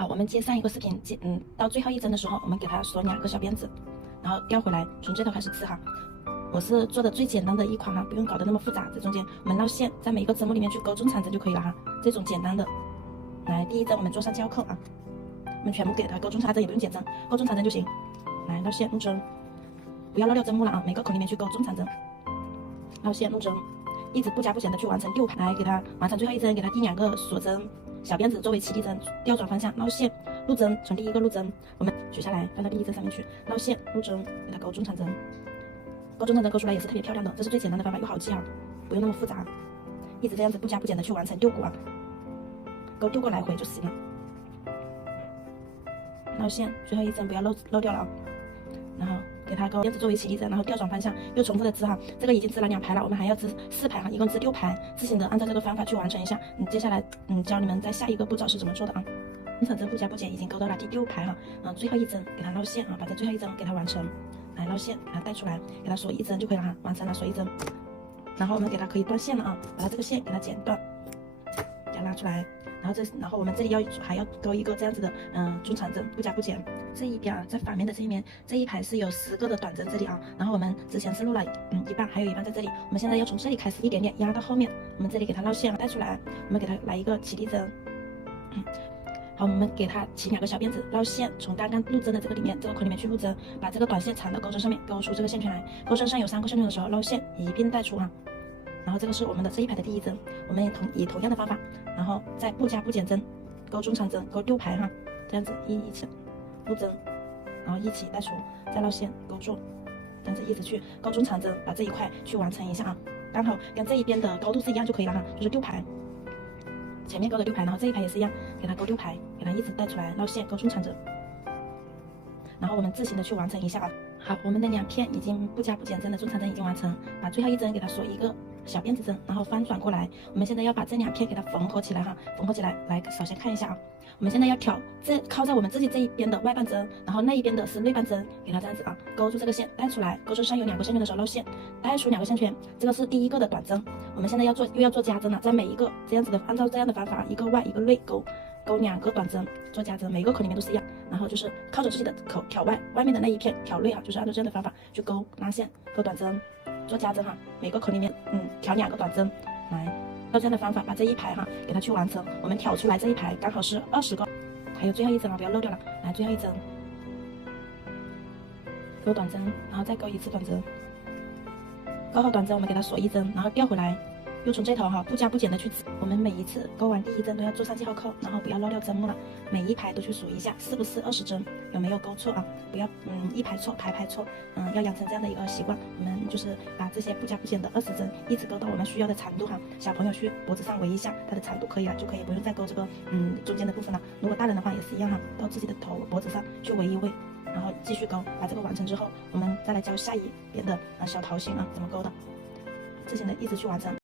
好，我们接上一个视频，到最后一针的时候，我们给它锁2个小辫子，然后调回来，从这头开始刺哈。我是做的最简单的一款哈，不用搞得那么复杂。这中间我们绕线，在每一个针目里面去勾中长针就可以了哈。这种简单的，来第一针我们做上胶扣啊，我们全部给它勾中长针，也不用减针，勾中长针就行。来绕线入针，不要绕掉针目了啊，每个口里面去勾中长针，绕线入针，一直不加不减的去完成6排，来给它完成最后一针，给它第2个锁针。小辫子作为起立针，调转方向绕线入针，从第1个入针，我们取下来放到第1针上面去，绕线入针，给它勾中长针，勾中长针勾出来也是特别漂亮的，这是最简单的方法又好记哈，不用那么复杂，一直这样子不加不减的去完成6股啊，勾6个来回就行了。绕线最后一针不要漏掉了啊，然后给它勾辫子作为起立针，然后调转方向又重复的织哈，这个已经织了2排了，我们还要织4排哈，一共织6排，自行的按照这个方法去完成一下。接下来教你们在下一个步骤是怎么做的啊。中长针不加不减已经勾到了第6排哈，最后一针给它绕线啊，把这最后一针给它完成，来绕线给它带出来，给它锁1针就可以了哈，完成了锁1针，然后我们给它可以断线了啊，把它这个线给它剪断，给它拉出来。然后我们这里还要勾一个这样子的中长针，不加不减。这一边啊，在反面的这一面，这一排是有10个的短针这里啊，然后我们之前是录了一半，还有一半在这里。我们现在要从这里开始一点点压到后面，我们这里给它绕线带出来，我们给它来一个起立针。好，我们给它起2个小辫子，绕线从刚刚入针的这个口里面去入针，把这个短线缠到钩针上面，勾出这个线圈来。钩针上有3个线圈的时候，绕线一并带出啊。然后这个是我们的这一排的第1针，我们以同样的方法，然后再不加不减针，勾中长针，勾6排哈，这样子一起入针，然后一起带出，再绕线勾住，这样子一直去勾中长针，把这一块去完成一下啊，刚好跟这一边的高度是一样就可以了哈，就是6排，前面勾的6排，然后这一排也是一样，给它勾6排，给它一直带出来，绕线勾中长针，然后我们自行的去完成一下啊。好，我们的2片已经不加不减针的中长针已经完成，把最后一针给它锁1个小辫子针，然后翻转过来。我们现在要把这2片给它缝合起来哈，缝合起来。来，首先看一下啊，我们现在要挑靠在我们自己这一边的外半针，然后那一边的是内半针，给它这样子啊，勾住这个线带出来，钩针上有2个线圈的时候绕线，带出2个线圈，这个是第1个的短针。我们现在又要做加针了，在每一个这样子的，按照这样的方法，一个外一个内勾2个短针做加针，每一个口里面都是一样，然后就是靠着自己的口挑外面的那一片挑内哈，就是按照这样的方法去勾拉线勾短针做加针哈，每个口里面挑2个短针，来照这样的方法把这一排哈给它去完成。我们挑出来这一排刚好是20个，还有最后一针啊，不要漏掉了。来，最后一针勾短针，然后再勾1次短针，勾好短针我们给它锁1针，然后调回来。又从这头哈不加不减的去织，我们每一次勾完第1针都要做上记号扣，然后不要漏掉针目了，每一排都去数一下是不是20针，有没有勾错啊？不要一排错排错，要养成这样的一个习惯。我们就是把这些不加不减的20针一直勾到我们需要的长度哈。小朋友去脖子上围一下它的长度可以了，就可以不用再勾这个中间的部分了。如果大人的话也是一样哈，到自己的脖子上去围一围，然后继续勾。把这个完成之后，我们再来教下一边的小桃心啊怎么勾的，自行的一直去完成。